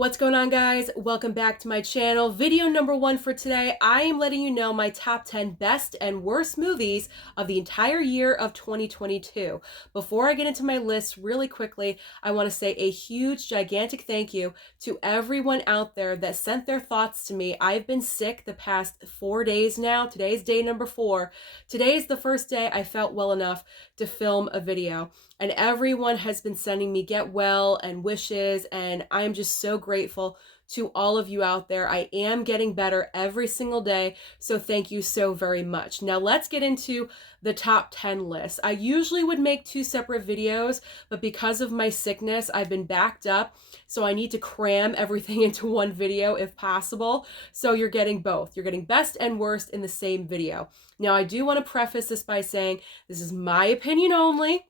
What's going on, guys? Welcome back to my channel. Video number one for today, I am letting you know my top 10 best and worst movies of the entire year of 2022. Before I get into my list really quickly, I want to say a huge, gigantic thank you to everyone out there that sent their thoughts to me. I've been sick the past 4 days now. Today's day number 4. Today's the first day I felt well enough to film a video. And everyone has been sending me get well and wishes, and I am just so grateful to all of you out there. I am getting better every single day, so thank you so very much. Now let's get into the top 10 list. I usually would make 2 separate videos, but because of my sickness, I've been backed up, so I need to cram everything into one video if possible. So you're getting both. You're getting best and worst in the same video. Now I do want to preface this by saying this is my opinion only.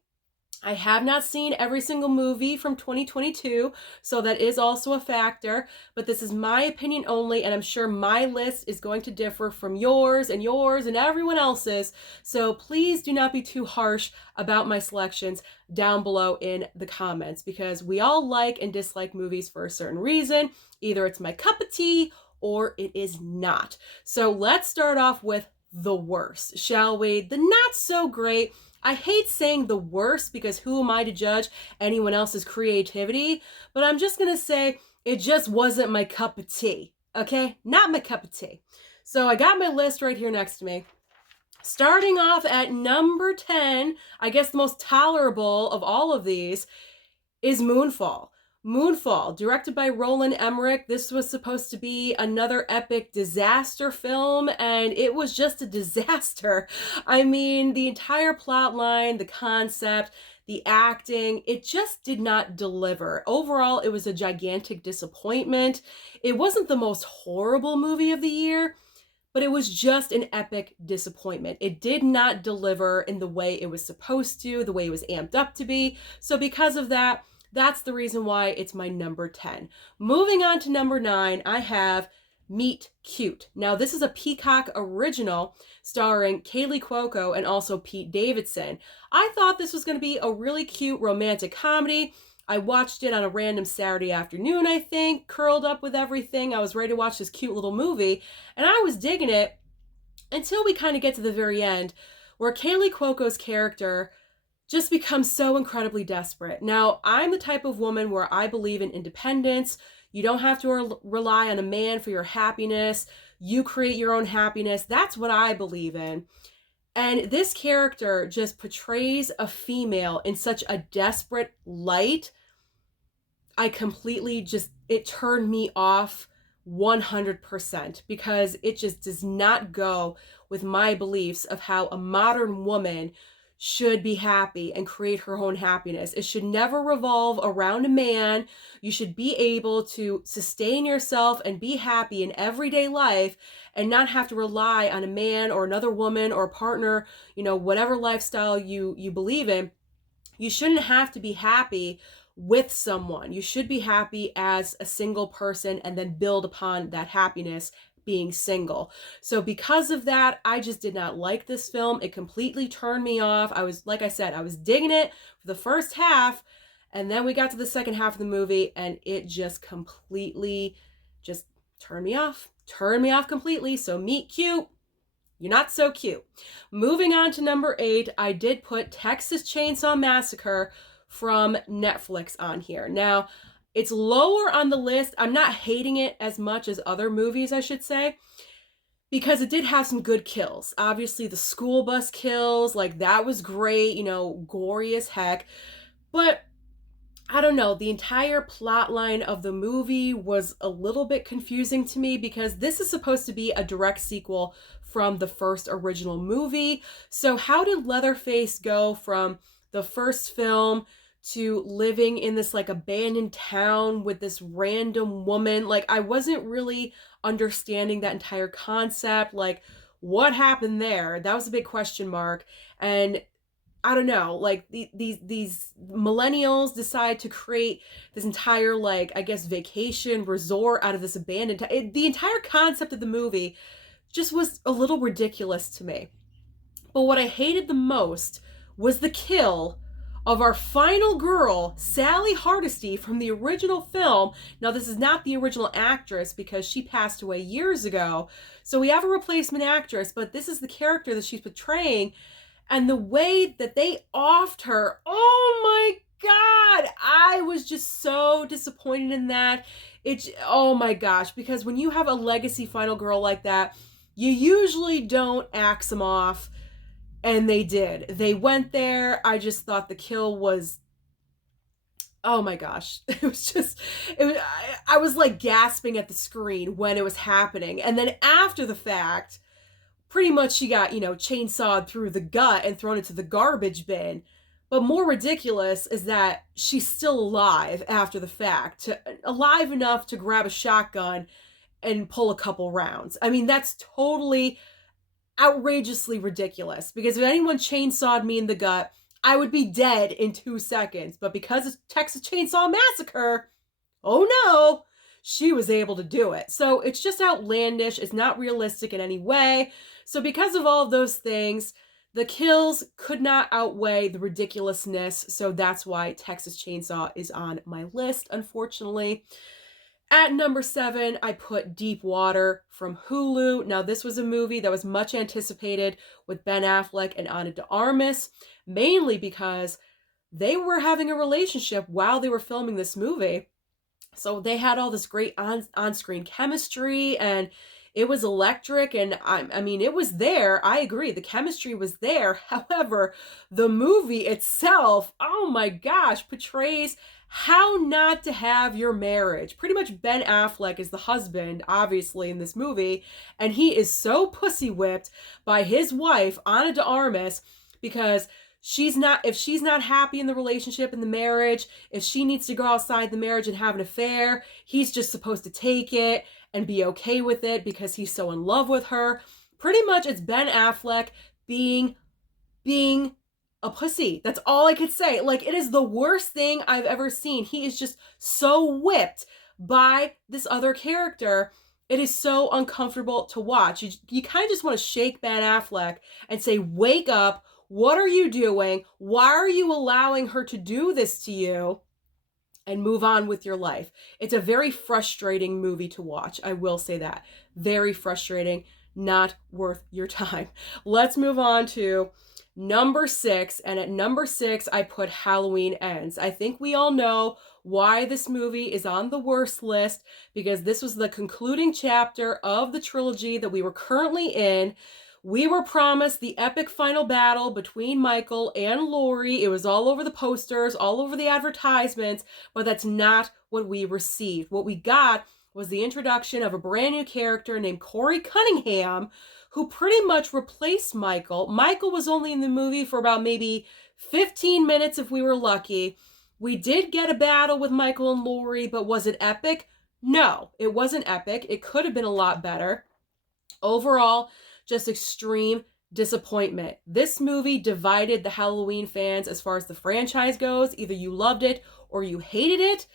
I have not seen every single movie from 2022, so that is also a factor, but this is my opinion only, and I'm sure my list is going to differ from yours and everyone else's, so please do not be too harsh about my selections down below in the comments, because we all like and dislike movies for a certain reason. Either it's my cup of tea or it is not. So let's start off with the worst, shall we? The not so great. I hate saying the worst because who am I to judge anyone else's creativity? But I'm just going to say it just wasn't my cup of tea. Okay? Not my cup of tea. So I got my list right here next to me. Starting off at number 10, I guess the most tolerable of all of these, is Moonfall. Moonfall, directed by Roland Emmerich. This was supposed to be another epic disaster film, and it was just a disaster. I mean, the entire plot line, the concept, the acting, it just did not deliver. Overall, it was a gigantic disappointment. It wasn't the most horrible movie of the year, but it was just an epic disappointment. It did not deliver in the way it was supposed to, the way it was amped up to be. So because of that, that's the reason why it's my number 10. Moving on to number 9, I have Meet Cute. Now, this is a Peacock original starring Kaylee Cuoco and also Pete Davidson. I thought this was going to be a really cute romantic comedy. I watched it on a random Saturday afternoon, I think, curled up with everything. I was ready to watch this cute little movie, and I was digging it until we kind of get to the very end, where Kaylee Cuoco's character just becomes so incredibly desperate. Now, I'm the type of woman where I believe in independence. You don't have to rely on a man for your happiness. You create your own happiness. That's what I believe in. And this character just portrays a female in such a desperate light. I completely it turned me off 100% because it just does not go with my beliefs of how a modern woman should be happy and create her own happiness. It should never revolve around a man. You should be able to sustain yourself and be happy in everyday life and not have to rely on a man or another woman or a partner, whatever lifestyle you believe in. You shouldn't have to be happy with someone. You should be happy as a single person and then build upon that happiness being single. So because of that, I just did not like this film. It completely turned me off. Like I said, I was digging it for the first half, and then we got to the second half of the movie and it just completely just turned me off. Turned me off completely. So Meet Cute, you're not so cute. Moving on to number 8, I did put Texas Chainsaw Massacre from Netflix on here. Now, it's lower on the list. I'm not hating it as much as other movies, I should say, because it did have some good kills. Obviously, the school bus kills, that was great, gory as heck. But I don't know, the entire plot line of the movie was a little bit confusing to me because this is supposed to be a direct sequel from the first original movie. So how did Leatherface go from the first film to living in this abandoned town with this random woman? I wasn't really understanding that entire concept. What happened there? That was a big question mark. And I don't know, these millennials decide to create this entire I guess vacation resort out of this abandoned town. The entire concept of the movie just was a little ridiculous to me. But what I hated the most was the kill of our final girl, Sally Hardesty, from the original film. Now, this is not the original actress because she passed away years ago. So we have a replacement actress, but this is the character that she's portraying. And the way that they offed her, oh my God, I was just so disappointed in that. Oh my gosh, because when you have a legacy final girl like that, you usually don't axe them off. And they did. They went there. I just thought the kill was, oh my gosh. It was just, I was like gasping at the screen when it was happening. And then after the fact, pretty much she got, chainsawed through the gut and thrown into the garbage bin. But more ridiculous is that she's still alive after the fact, alive enough to grab a shotgun and pull a couple rounds. I mean, that's totally outrageously ridiculous, because if anyone chainsawed me in the gut, I would be dead in 2 seconds. But because it's Texas Chainsaw Massacre, oh no, she was able to do it. So it's just outlandish. It's not realistic in any way. So because of all of those things, the kills could not outweigh the ridiculousness. So that's why Texas Chainsaw is on my list, unfortunately. At number 7, I put Deep Water from Hulu. Now, this was a movie that was much anticipated with Ben Affleck and Ana de Armas, mainly because they were having a relationship while they were filming this movie. So they had all this great on-screen chemistry, and it was electric, and I mean, it was there. I agree. The chemistry was there. However, the movie itself, oh my gosh, portrays how not to have your marriage. Pretty much Ben Affleck is the husband, obviously, in this movie, and he is so pussy whipped by his wife, Ana de Armas, because if she's not happy in the relationship, in the marriage, if she needs to go outside the marriage and have an affair, he's just supposed to take it and be okay with it because he's so in love with her. Pretty much it's Ben Affleck being a pussy. That's all I could say. Like, it is the worst thing I've ever seen. He is just so whipped by this other character. It is so uncomfortable to watch. You kind of just want to shake Ben Affleck and say, wake up. What are you doing? Why are you allowing her to do this to you? And move on with your life. It's a very frustrating movie to watch. I will say that. Very frustrating. Not worth your time. Let's move on to number 6. And at number 6, I put Halloween Ends. I think we all know why this movie is on the worst list, because this was the concluding chapter of the trilogy that we were currently in. We were promised the epic final battle between Michael and Laurie. It was all over the posters, all over the advertisements, but that's not what we received. What we got was the introduction of a brand new character named Corey Cunningham, who pretty much replaced Michael. Michael was only in the movie for about maybe 15 minutes if we were lucky. We did get a battle with Michael and Laurie, but was it epic? No, it wasn't epic. It could have been a lot better. Overall, just extreme disappointment. This movie divided the Halloween fans as far as the franchise goes. Either you loved it or you hated it.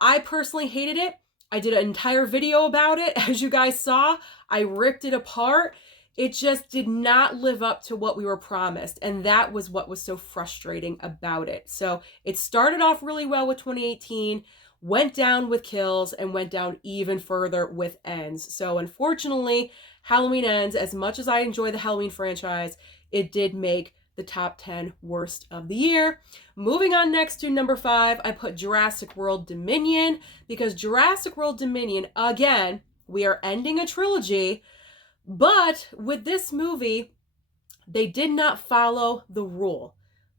I personally hated it. I did an entire video about it. As you guys saw, I ripped it apart. It just did not live up to what we were promised. And that was what was so frustrating about it. So it started off really well with 2018, went down with kills, and went down even further with ends. So unfortunately, Halloween Ends, as much as I enjoy the Halloween franchise, it did make the top 10 worst of the year. Moving on next to number 5, I put Jurassic World Dominion, because Jurassic World Dominion, again, we are ending a trilogy, but with this movie, they did not follow the rule.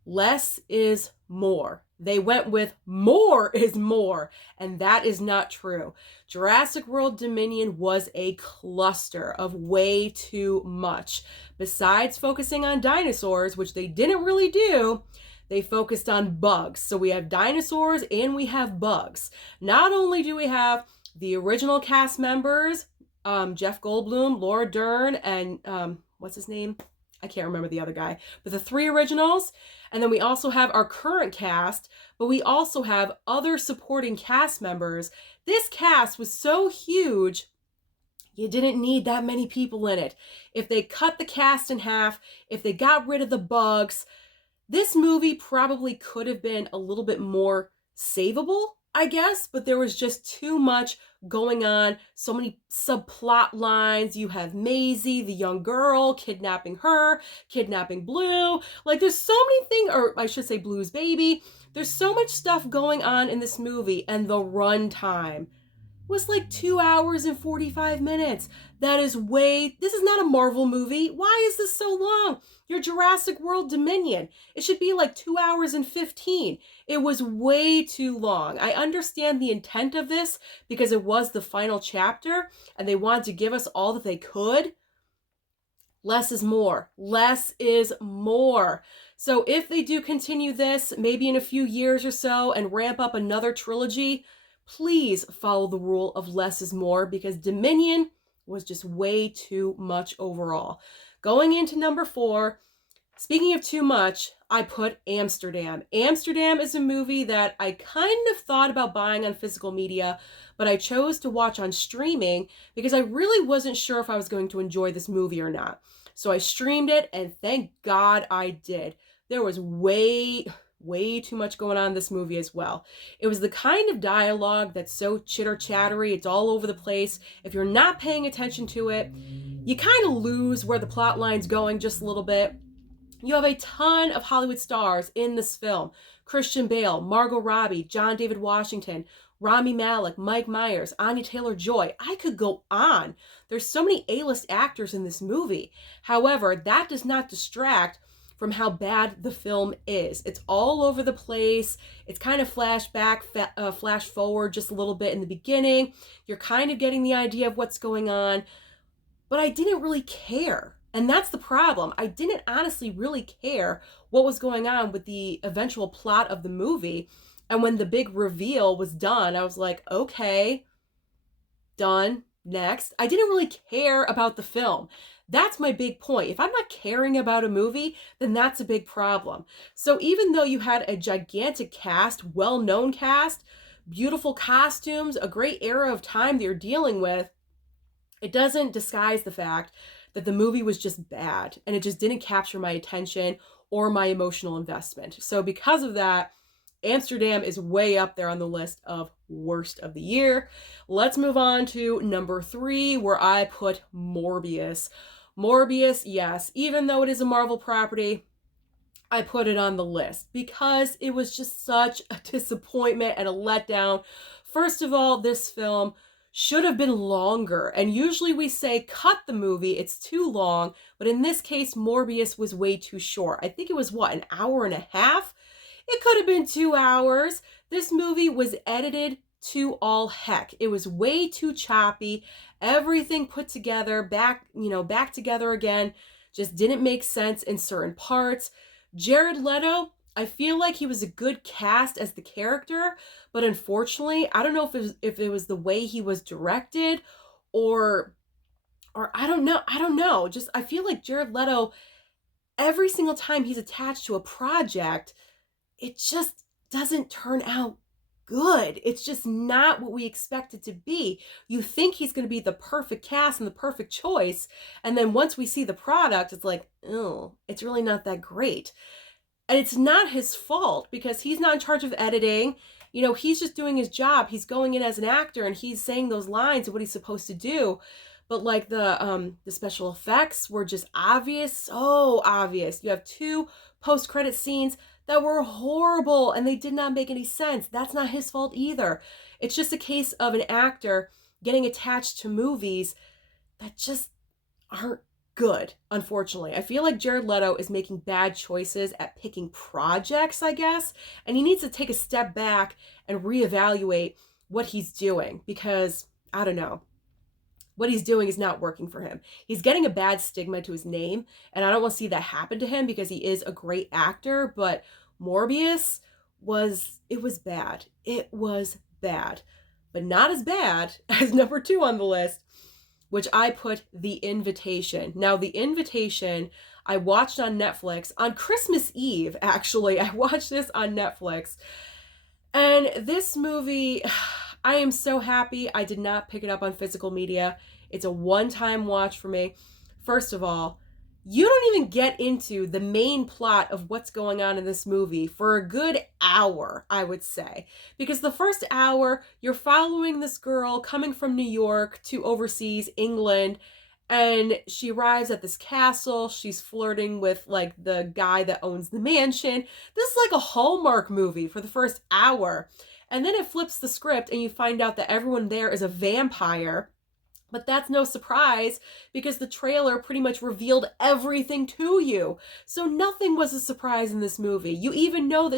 Less is more. They went with more is more, and that is not true. Jurassic World Dominion was a cluster of way too much. Besides focusing on dinosaurs, which they didn't really do, they focused on bugs. So we have dinosaurs and we have bugs. Not only do we have the original cast members, Jeff Goldblum, Laura Dern, and what's his name? I can't remember the other guy, but the 3 originals. And then we also have our current cast, but we also have other supporting cast members. This cast was so huge, you didn't need that many people in it. If they cut the cast in half, if they got rid of the bugs, This movie probably could have been a little bit more savable, I guess, but there was just too much going on. So many subplot lines. You have Maisie, the young girl, kidnapping her, kidnapping Blue. Like, there's so many things, or I should say Blue's baby. There's so much stuff going on in this movie, and the runtime was like 2 hours and 45 minutes. That is this is not a Marvel movie. Why is this so long? Your Jurassic World Dominion. It should be like 2 hours and 15. It was way too long. I understand the intent of this because it was the final chapter and they wanted to give us all that they could. Less is more. Less is more. So if they do continue this, maybe in a few years or so, and ramp up another trilogy, please follow the rule of less is more, because Dominion was just way too much overall. Going into number 4, speaking of too much, I put Amsterdam. Amsterdam is a movie that I kind of thought about buying on physical media, but I chose to watch on streaming because I really wasn't sure if I was going to enjoy this movie or not. So I streamed it, and thank God I did. There was way too much going on in this movie as well. It was the kind of dialogue that's so chitter-chattery, it's all over the place. If you're not paying attention to it, you kind of lose where the plot line's going just a little bit. You have a ton of Hollywood stars in this film. Christian Bale, Margot Robbie, John David Washington, Rami Malek, Mike Myers, Anya Taylor-Joy. I could go on. There's so many A-list actors in this movie. However, that does not distract from how bad the film is. It's all over the place. It's kind of flash forward just a little bit in the beginning. You're kind of getting the idea of what's going on. But I didn't really care. And that's the problem. I didn't honestly really care what was going on with the eventual plot of the movie. And when the big reveal was done, I was like, okay, done, next. I didn't really care about the film. That's my big point. If I'm not caring about a movie, then that's a big problem. So even though you had a gigantic cast, well-known cast, beautiful costumes, a great era of time that you're dealing with, it doesn't disguise the fact that the movie was just bad and it just didn't capture my attention or my emotional investment. So because of that, Amsterdam is way up there on the list of worst of the year. Let's move on to number 3, where I put Morbius. Morbius, yes, even though it is a Marvel property, I put it on the list because it was just such a disappointment and a letdown. First of all, this film should have been longer. And usually we say, cut the movie, it's too long. But in this case, Morbius was way too short. I think it was, an hour and a half? It could have been 2 hours. This movie was edited to all heck. It was way too choppy. Everything put together, back together again, just didn't make sense in certain parts. Jared Leto, I feel like he was a good cast as the character, but unfortunately, I don't know if it was the way he was directed or I don't know. Just I feel like Jared Leto, every single time he's attached to a project, it just doesn't turn out good. It's just not what we expect it to be. You think he's going to be the perfect cast and the perfect choice, and then once we see the product, it's like, oh, it's really not that great. And it's not his fault because he's not in charge of editing. He's just doing his job. He's going in as an actor and he's saying those lines of what he's supposed to do. But like the special effects were just obvious, so obvious. You have 2 post-credit scenes that were horrible and they did not make any sense. That's not his fault either. It's just a case of an actor getting attached to movies that just aren't good, unfortunately. I feel like Jared Leto is making bad choices at picking projects, I guess, and he needs to take a step back and reevaluate what he's doing because, I don't know, what he's doing is not working for him. He's getting a bad stigma to his name, and I don't want to see that happen to him because he is a great actor, but Morbius was bad. It was bad, but not as bad as number 2 on the list, which I put The Invitation. Now, The Invitation, I watched on Netflix on Christmas Eve, actually. I watched this on Netflix. And this movie, I am so happy I did not pick it up on physical media. It's a one-time watch for me. First of all, You don't even get into the main plot of what's going on in this movie for a good hour, I would say. Because the first hour, you're following this girl coming from New York to overseas England, and she arrives at this castle. She's flirting with like the guy that owns the mansion. This is like a Hallmark movie for the first hour. And then it flips the script and you find out that everyone there is a vampire. But that's no surprise because the trailer pretty much revealed everything to you. So nothing was a surprise in this movie. You even knew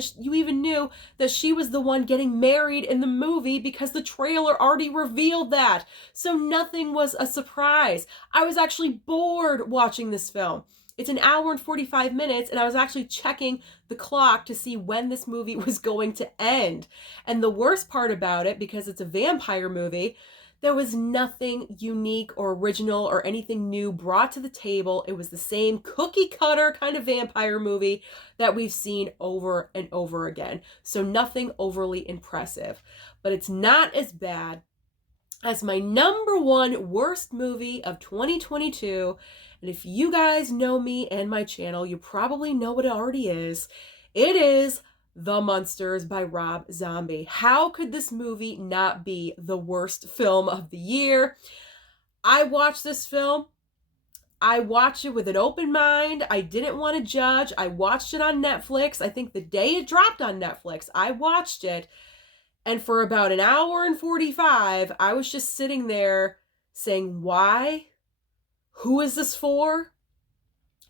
that she was the one getting married in the movie because the trailer already revealed that. So nothing was a surprise. I was actually bored watching this film. It's an hour and 45 minutes, and I was actually checking the clock to see when this movie was going to end. And the worst part about it, because it's a vampire movie, there was nothing unique or original or anything new brought to the table. It was the same cookie cutter kind of vampire movie that we've seen over and over again. So nothing overly impressive. But it's not as bad as my number one worst movie of 2022. And if you guys know me and my channel, you probably know what it already is. It is The Munsters by Rob Zombie. How could this movie not be the worst film of the year? I watched this film. I watched it with an open mind. I didn't want to judge. I watched it on Netflix. I think the day it dropped on Netflix, I watched it. And for about an hour and 45, I was just sitting there saying, why? Who is this for?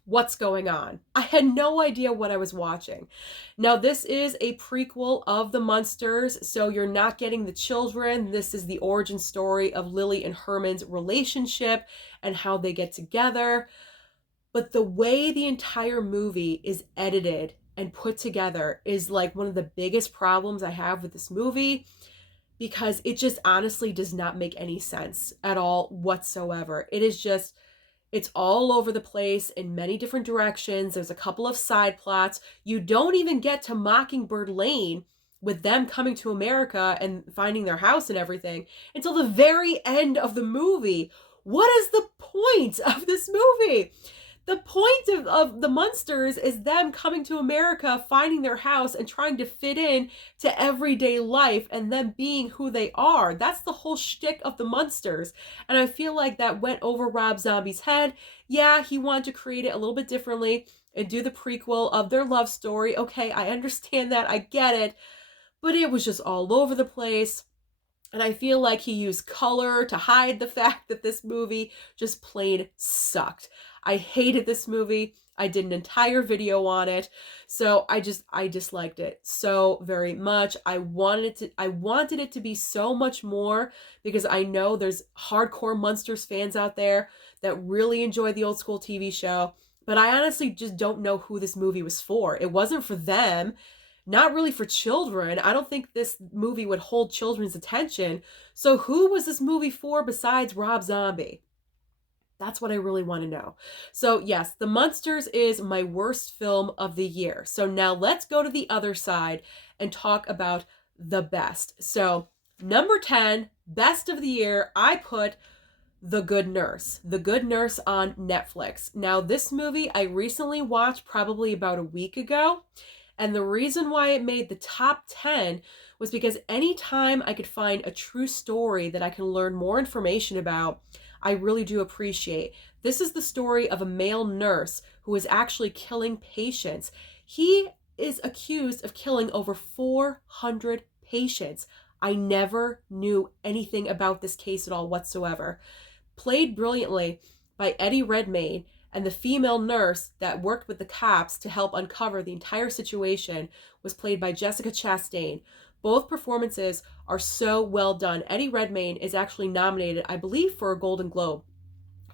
What's going on? I had no idea what I was watching. Now, this is a prequel of The Munsters, so you're not getting the children. This is the origin story of Lily and Herman's relationship and how they get together. But the way the entire movie is edited and put together is like one of the biggest problems I have with this movie, because it just honestly does not make any sense at all whatsoever. It is just, it's all over the place in many different directions. There's a couple of side plots. You don't even get to Mockingbird Lane with them coming to America and finding their house and everything until the very end of the movie. What is the point of this movie? The point of The Munsters is them coming to America, finding their house, and trying to fit in to everyday life and them being who they are. That's the whole shtick of The Munsters. And I feel like that went over Rob Zombie's head. Yeah, he wanted to create it a little bit differently and do the prequel of their love story. Okay, I understand that. I get it. But it was just all over the place. And I feel like he used color to hide the fact that this movie just plain sucked. I hated this movie. I did an entire video on it. So I disliked it so very much. I wanted it to be so much more, because I know there's hardcore Munsters fans out there that really enjoy the old school TV show. But I honestly just don't know who this movie was for. It wasn't for them. Not really for children. I don't think this movie would hold children's attention. So who was this movie for besides Rob Zombie? That's what I really want to know. So yes, The Munsters is my worst film of the year. So now let's go to the other side and talk about the best. So number 10, best of the year, I put The Good Nurse. The Good Nurse on Netflix. Now this movie I recently watched probably about a week ago. And the reason why it made the top 10 was because anytime I could find a true story that I can learn more information about, I really do appreciate. This is the story of a male nurse who is actually killing patients. He is accused of killing over 400 patients. I never knew anything about this case at all whatsoever. Played brilliantly by Eddie Redmayne, and the female nurse that worked with the cops to help uncover the entire situation was played by Jessica Chastain. Both performances are so well done. Eddie Redmayne is actually nominated, I believe, for a Golden Globe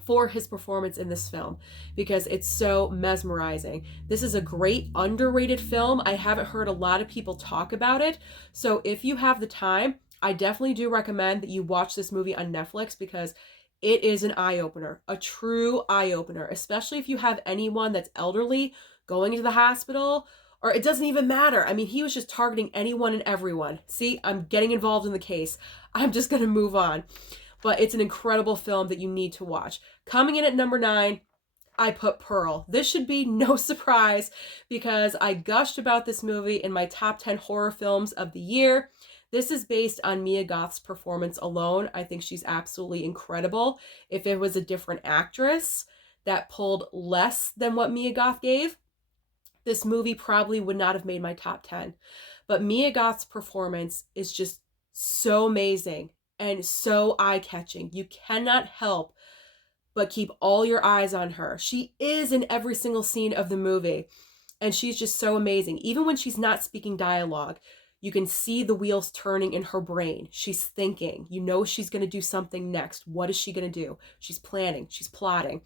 for his performance in this film, because it's so mesmerizing. This is a great underrated film. I haven't heard a lot of people talk about it. So if you have the time, I definitely do recommend that you watch this movie on Netflix, because it is an eye-opener, a true eye-opener, especially if you have anyone that's elderly going into the hospital, or it doesn't even matter. I mean, he was just targeting anyone and everyone. See, I'm getting involved in the case. I'm just going to move on. But it's an incredible film that you need to watch. Coming in at number 9, I put Pearl. This should be no surprise because I gushed about this movie in my top 10 horror films of the year. This is based on Mia Goth's performance alone. I think she's absolutely incredible. If it was a different actress that pulled less than what Mia Goth gave, this movie probably would not have made my top 10. But Mia Goth's performance is just so amazing and so eye-catching. You cannot help but keep all your eyes on her. She is in every single scene of the movie, and she's just so amazing. Even when she's not speaking dialogue, you can see the wheels turning in her brain. She's thinking. You know she's going to do something next. What is she going to do? She's planning. She's plotting.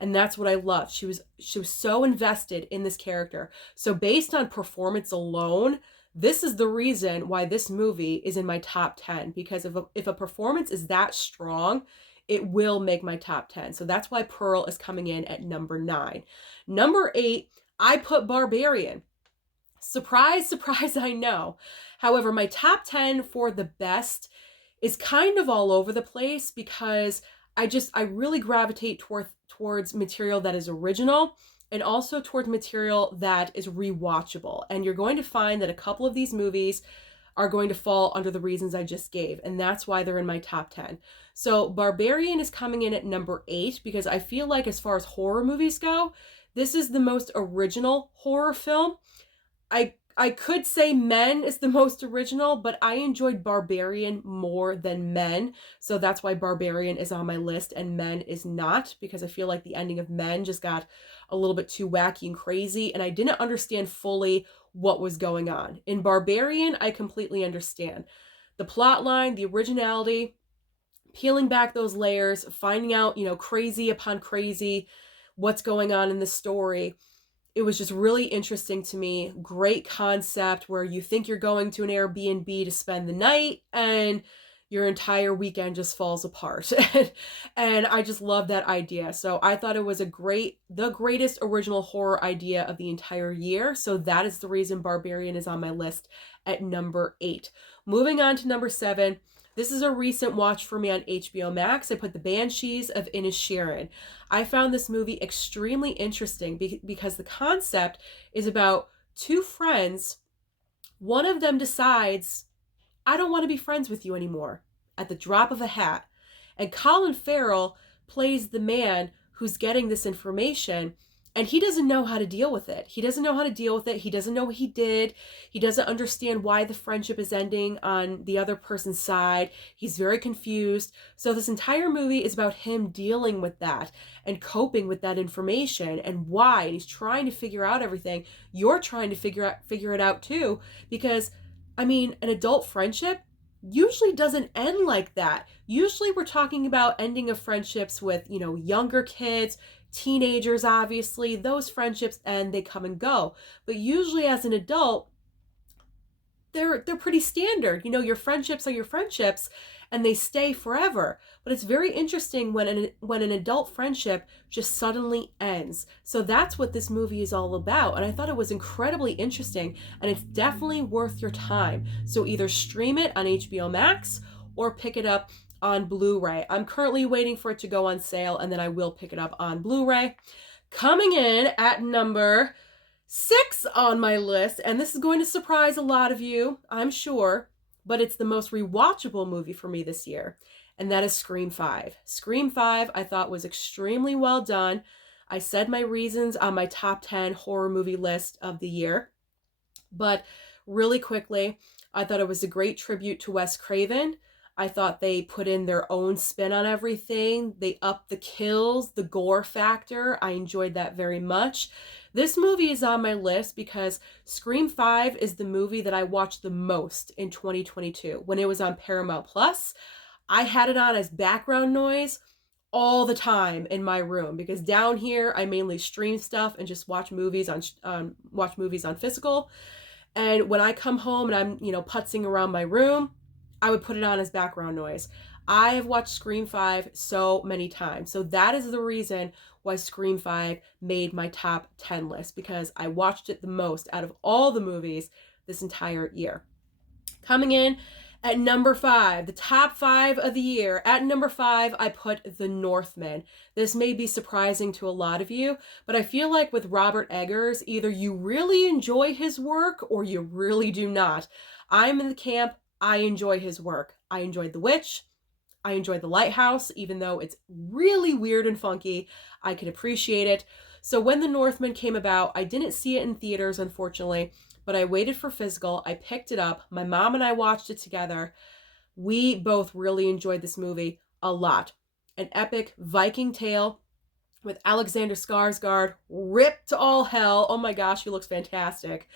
And that's what I love. She was so invested in this character. So based on performance alone, this is the reason why this movie is in my top 10, because if a performance is that strong, it will make my top 10. So that's why Pearl is coming in at number 9. Number 8, I put Barbarian. Surprise, surprise, I know. However, my top 10 for the best is kind of all over the place because I really gravitate towards material that is original and also towards material that is rewatchable. And you're going to find that a couple of these movies are going to fall under the reasons I just gave, and that's why they're in my top 10. So Barbarian is coming in at number 8 because I feel like as far as horror movies go, this is the most original horror film. I could say Men is the most original, but I enjoyed Barbarian more than Men. So that's why Barbarian is on my list and Men is not, because I feel like the ending of Men just got a little bit too wacky and crazy, and I didn't understand fully what was going on. In Barbarian, I completely understand. The plot line, the originality, peeling back those layers, finding out, crazy upon crazy, what's going on in the story. It was just really interesting to me. Great concept where you think you're going to an Airbnb to spend the night and your entire weekend just falls apart. And I just love that idea. So I thought it was the greatest original horror idea of the entire year. So that is the reason Barbarian is on my list at number 8. Moving on to number 7. This is a recent watch for me on HBO Max. I put The Banshees of Inisherin. I found this movie extremely interesting because the concept is about two friends. One of them decides, I don't want to be friends with you anymore, at the drop of a hat. And Colin Farrell plays the man who's getting this information, and he doesn't know how to deal with it. He doesn't know how to deal with it. He doesn't know what he did. He doesn't understand why the friendship is ending on the other person's side. He's very confused. So this entire movie is about him dealing with that and coping with that information and why. And he's trying to figure out everything. You're trying to figure it out too, because an adult friendship usually doesn't end like that. Usually we're talking about ending of friendships with, younger kids, teenagers, obviously. Those friendships end, they come and go. But usually as an adult, they're pretty standard. Your friendships are your friendships and they stay forever. But it's very interesting when an adult friendship just suddenly ends. So that's what this movie is all about. And I thought it was incredibly interesting, and it's definitely worth your time. So either stream it on HBO Max or pick it up on Blu-ray. I'm currently waiting for it to go on sale, and then I will pick it up on Blu-ray. Coming in at number 6 on my list, and this is going to surprise a lot of you, I'm sure, but it's the most rewatchable movie for me this year, and that is Scream 5. Scream 5 I thought was extremely well done. I said my reasons on my top 10 horror movie list of the year, but really quickly, I thought it was a great tribute to Wes Craven. I thought they put in their own spin on everything. They upped the kills, the gore factor. I enjoyed that very much. This movie is on my list because Scream 5 is the movie that I watched the most in 2022. When it was on Paramount Plus, I had it on as background noise all the time in my room, because down here I mainly stream stuff and just watch movies on physical. And when I come home and I'm, putzing around my room, I would put it on as background noise. I have watched Scream 5 so many times. So that is the reason why Scream 5 made my top 10 list, because I watched it the most out of all the movies this entire year. Coming in At number 5, the top 5 of the year. At number 5, I put The Northmen. This may be surprising to a lot of you, but I feel like with Robert Eggers, either you really enjoy his work or you really do not. I'm in the camp, I enjoy his work. I enjoyed The Witch. I enjoyed The Lighthouse, even though it's really weird and funky. I can appreciate it. So when The Northman came about, I didn't see it in theaters, unfortunately, but I waited for physical. I picked it up. My mom and I watched it together. We both really enjoyed this movie a lot. An epic Viking tale with Alexander Skarsgård ripped to all hell. Oh my gosh, he looks fantastic.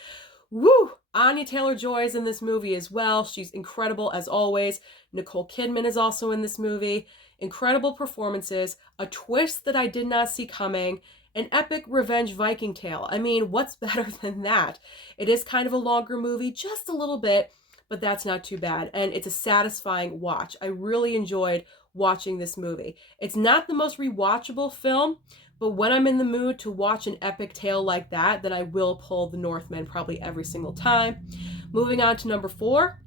Woo! Anya Taylor-Joy is in this movie as well. She's incredible as always. Nicole Kidman is also in this movie. Incredible performances, a twist that I did not see coming, an epic revenge Viking tale. I mean, what's better than that? It is kind of a longer movie, just a little bit, but that's not too bad. And it's a satisfying watch. I really enjoyed watching this movie. It's not the most rewatchable film, but when I'm in the mood to watch an epic tale like that, then I will pull The Northman probably every single time. Moving on to number 4,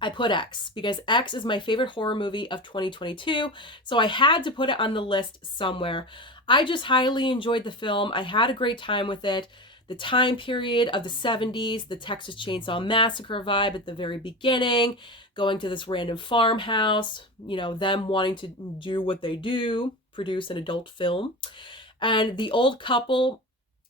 I put X, because X is my favorite horror movie of 2022, so I had to put it on the list somewhere. I just highly enjoyed the film. I had a great time with it. The time period of the 70s, the Texas Chainsaw Massacre vibe at the very beginning, going to this random farmhouse, them wanting to do what they do, produce an adult film. And the old couple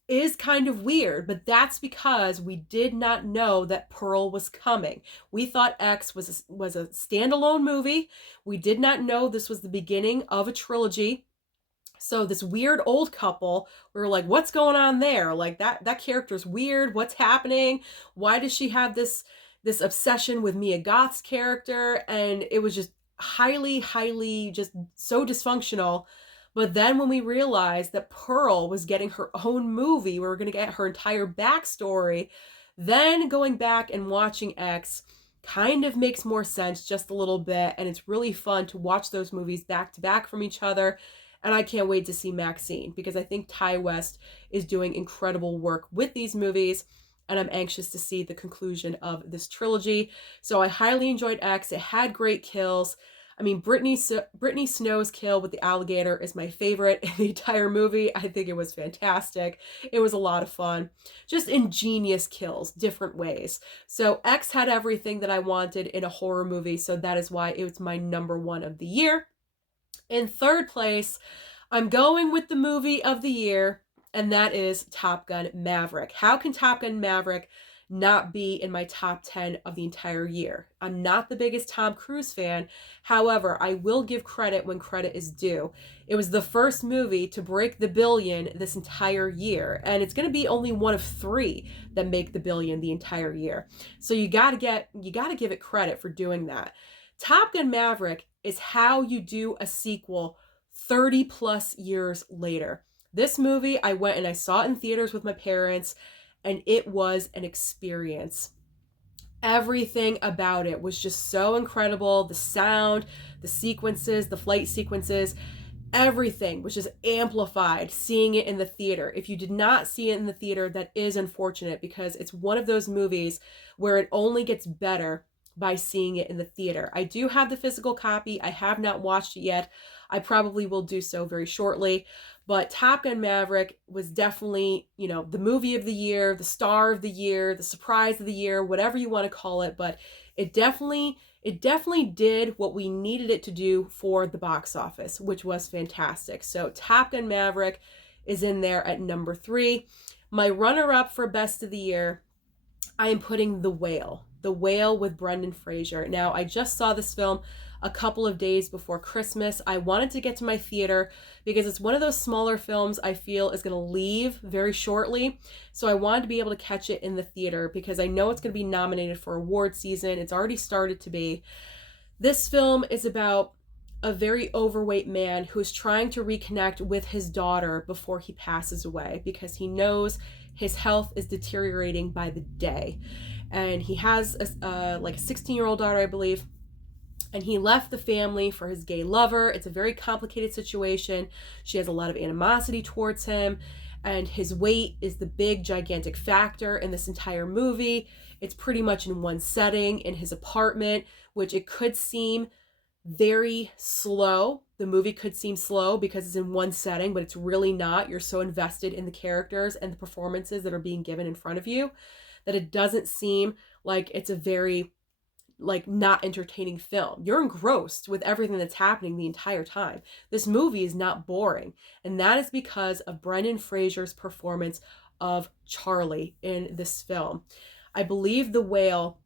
is kind of weird, but that's because we did not know that Pearl was coming. We thought X was a standalone movie. We did not know this was the beginning of a trilogy. So this weird old couple, we were like, what's going on there? Like that character's weird. What's happening? Why does she have this obsession with Mia Goth's character? And it was just highly, highly just so dysfunctional. But then when we realized that Pearl was getting her own movie, we were going to get her entire backstory, then going back and watching X kind of makes more sense just a little bit. And it's really fun to watch those movies back to back from each other. And I can't wait to see Maxine, because I think Ty West is doing incredible work with these movies, and I'm anxious to see the conclusion of this trilogy. So I highly enjoyed X. It had great kills. I mean, Brittany Snow's kill with the alligator is my favorite in the entire movie. I think it was fantastic. It was a lot of fun. Just ingenious kills, different ways. So X had everything that I wanted in a horror movie, so that is why it was my number 1 of the year. In third place, I'm going with the movie of the year, and that is Top Gun Maverick. How can Top Gun Maverick not be in my top 10 of the entire year? I'm not the biggest Tom Cruise fan. However, I will give credit when credit is due. It was the first movie to break the billion this entire year, and it's going to be only one of 3 that make the billion the entire year. So you got to give it credit for doing that. Top Gun Maverick is how you do a sequel 30 plus years later. This movie, I went and I saw it in theaters with my parents, and it was an experience. Everything about it was just so incredible. The sound, the sequences, the flight sequences, everything was just amplified seeing it in the theater. If you did not see it in the theater, that is unfortunate, because it's one of those movies where it only gets better by seeing it in the theater. I do have the physical copy. I have not watched it yet. I probably will do so very shortly. But Top Gun Maverick was definitely, the movie of the year, the star of the year, the surprise of the year, whatever you want to call it. But it definitely did what we needed it to do for the box office, which was fantastic. So Top Gun Maverick is in there at number 3. My runner-up for best of the year, I am putting The Whale. The Whale with Brendan Fraser. Now, I just saw this film a couple of days before Christmas. I wanted to get to my theater because it's one of those smaller films I feel is going to leave very shortly. So I wanted to be able to catch it in the theater because I know it's going to be nominated for award season. It's already started to be. This film is about a very overweight man who is trying to reconnect with his daughter before he passes away, because he knows his health is deteriorating by the day. And he has a 16-year-old daughter, I believe, and he left the family for his gay lover. It's a very complicated situation. She has a lot of animosity towards him, and his weight is the big gigantic factor in this entire movie. It's pretty much in one setting in his apartment, which it could seem very slow. The movie could seem slow because it's in one setting, but it's really not. You're so invested in the characters and the performances that are being given in front of you that it doesn't seem like it's a very not entertaining film. You're engrossed with everything that's happening the entire time. This movie is not boring, and that is because of Brendan Fraser's performance of Charlie in this film. I believe The Whale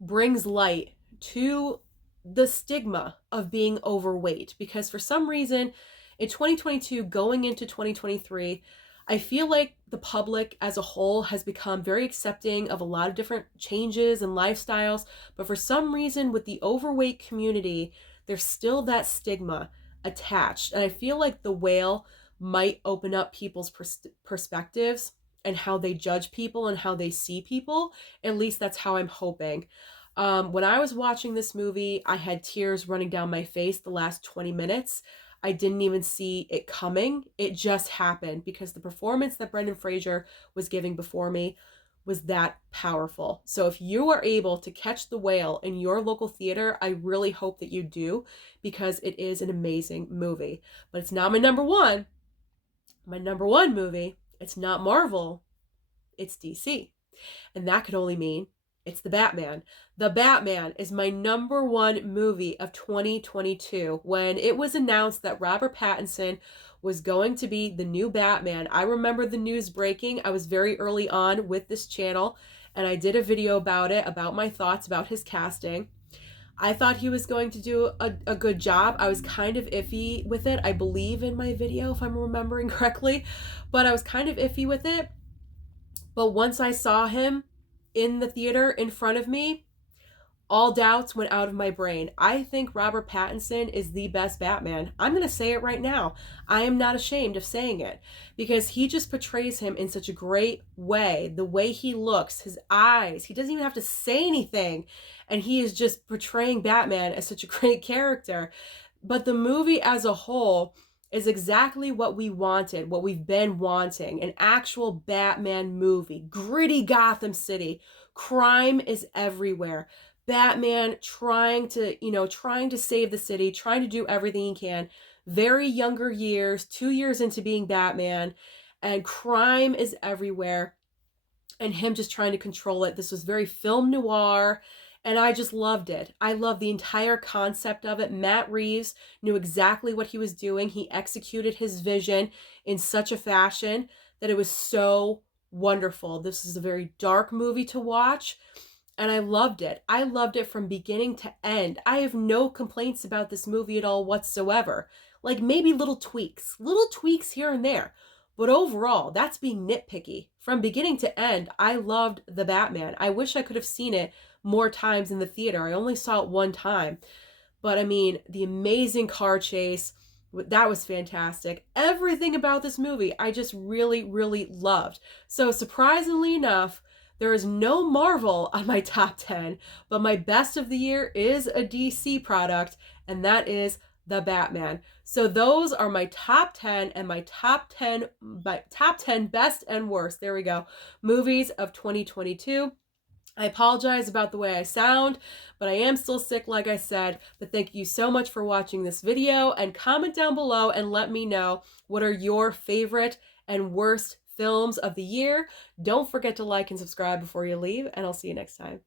brings light to the stigma of being overweight, because for some reason in 2022 going into 2023, I feel like the public as a whole has become very accepting of a lot of different changes and lifestyles, but for some reason with the overweight community, there's still that stigma attached. And I feel like The Whale might open up people's perspectives and how they judge people and how they see people. At least that's how I'm hoping. When I was watching this movie, I had tears running down my face the last 20 minutes. I didn't even see it coming. It just happened because the performance that Brendan Fraser was giving before me was that powerful. So if you are able to catch The Whale in your local theater, I really hope that you do, because it is an amazing movie. But it's not my number one. My number one movie, it's not Marvel, it's DC. And that could only mean it's The Batman. The Batman is my number one movie of 2022. When it was announced that Robert Pattinson was going to be the new Batman, I remember the news breaking. I was very early on with this channel, and I did a video about it, about my thoughts about his casting. I thought he was going to do a good job. I was kind of iffy with it, I believe, in my video, if I'm remembering correctly. But I was kind of iffy with it. But once I saw him in the theater in front of me, all doubts went out of my brain. I think Robert Pattinson is the best Batman. I'm going to say it right now. I am not ashamed of saying it, because he just portrays him in such a great way. The way he looks, his eyes, he doesn't even have to say anything, and he is just portraying Batman as such a great character. But the movie as a whole is exactly what we wanted, what we've been wanting. An actual Batman movie. Gritty Gotham City. Crime is everywhere. Batman trying to save the city, trying to do everything he can. Very younger years, 2 years into being Batman, and crime is everywhere. And him just trying to control it. This was very film noir, and I just loved it. I love the entire concept of it. Matt Reeves knew exactly what he was doing. He executed his vision in such a fashion that it was so wonderful. This is a very dark movie to watch, and I loved it. I loved it from beginning to end. I have no complaints about this movie at all whatsoever. Like maybe little tweaks here and there. But overall, that's being nitpicky. From beginning to end, I loved The Batman. I wish I could have seen it more times in the theater. I only saw it one time. But I mean, the amazing car chase, that was fantastic. Everything about this movie, I just really, really loved. So surprisingly enough, there is no Marvel on my top 10, but my best of the year is a DC product, and that is The Batman. So those are my top 10 and my top 10 best and worst, there we go, movies of 2022. I apologize about the way I sound, but I am still sick, like I said. But thank you so much for watching this video, and comment down below and let me know what are your favorite and worst films of the year. Don't forget to like and subscribe before you leave, and I'll see you next time.